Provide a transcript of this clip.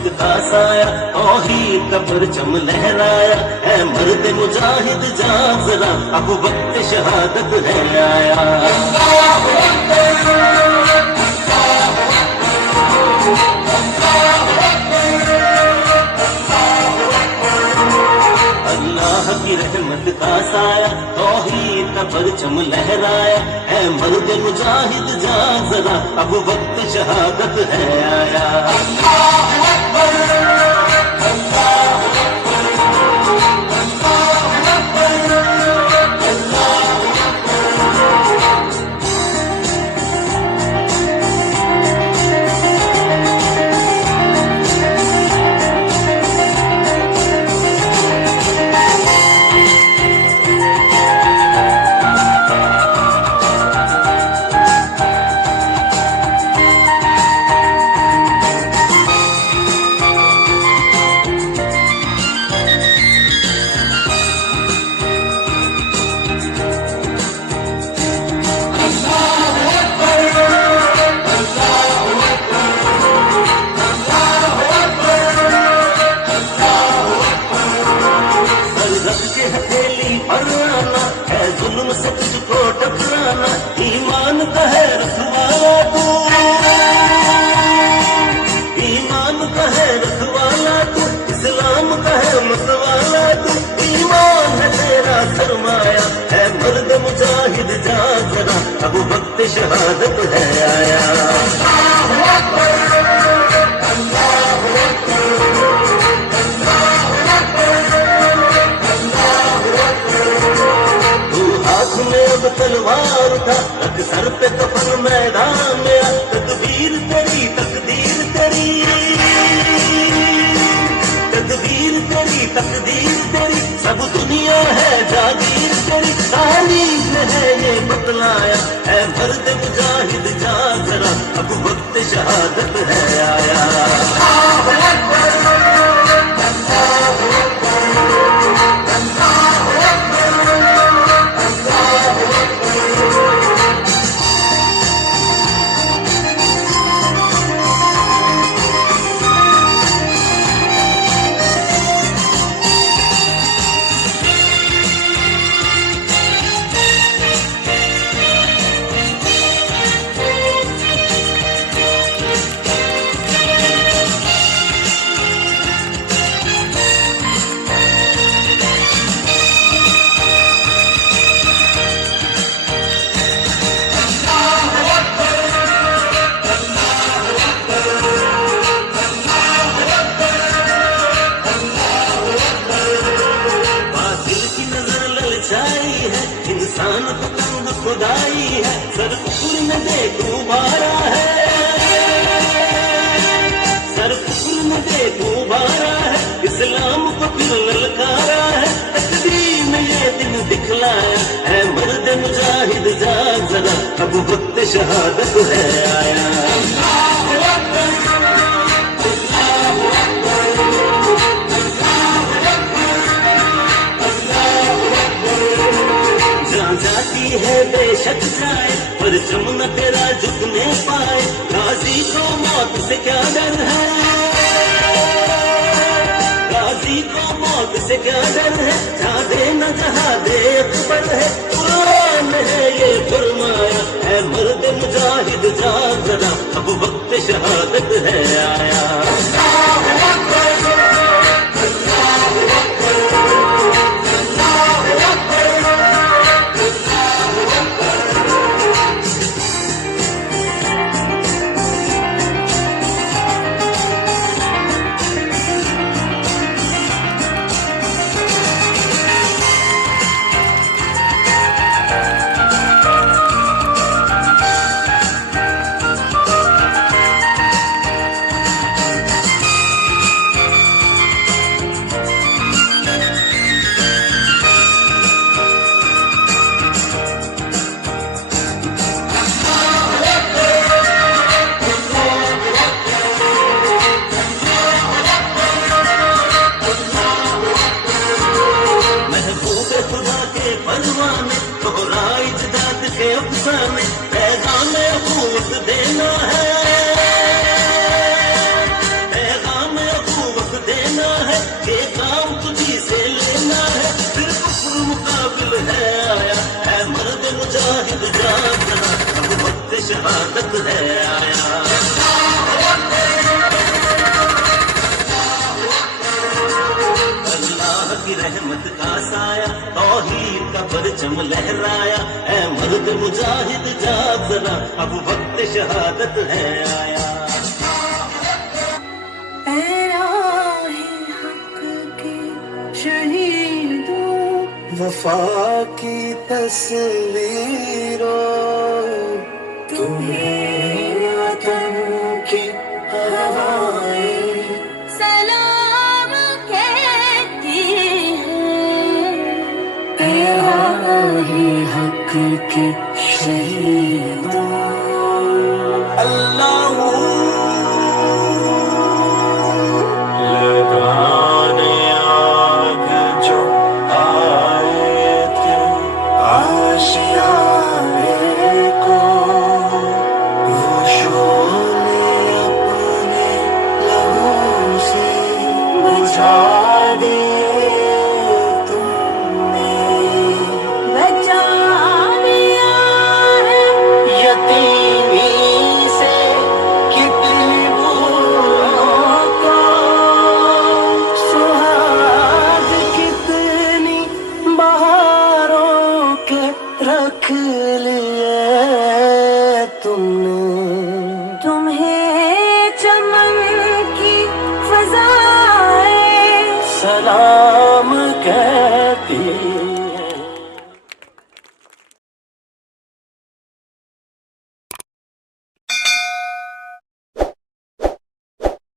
रहमत का साया, तौहीद का परचम लहराया। है मर्द मुजाहिद जान जरा, अब वक्त शहादत है आया। अल्लाह की रहमत का साया, तौहीद का परचम लहराया। है मर्द मुजाहिद जान जरा, अब वक्त शहादत है आया। से तुझको टकराना, ईमान का है रखवाला तू, ईमान का है रखवाला तू, इस्लाम का है मतवाला तू। ईमान है तेरा सरमाया, है मर्द मुजाहिद जान जरा, अब वक्त शहादत है आया। अब तलवार उठा, रख सर पे कफन मैदान में आ। तकदीर तेरी, तकदीर तेरी, तकदीर तेरी, तकदीर तेरी, सब दुनिया है जागीर तेरी। तारीफ है ये बतलाया, है मर्द मुजाहिद जान जरा, अब वक्त शहादत है आया। इंसान को तंग खुदाई है, सरपुर में देखो बारा है, सरपुर में देखो बारा है। इस्लाम को फिर ललकारा है, तकदीर में ये दिन दिखलाया। है मर्द मुजाहिद जान जरा, अब वक्त शहादत है आया। जाती है बेशक जाए, पर चमन तेरा झुकने पाए। गाजी को मौत से क्या डर है, गाजी को मौत से क्या डर है। जा दे न जहा दे अकबर है, कुरान है ये फरमाया। है मर्द मुजाहिद जान जरा, अब वक्त शहादत है आया। शहादत है आया। अल्लाह की रहमत का साया तौहीद का परचम लहराया, ऐ मर्द मुजाहिद जाग जरा, अब वक्त शहादत है आया। ऐ राहे हक के शहीदों, वफा की तस्वीरों, तुम्हें वतन की हवाएं सलाम कहती हैं। ऐ राहे हक के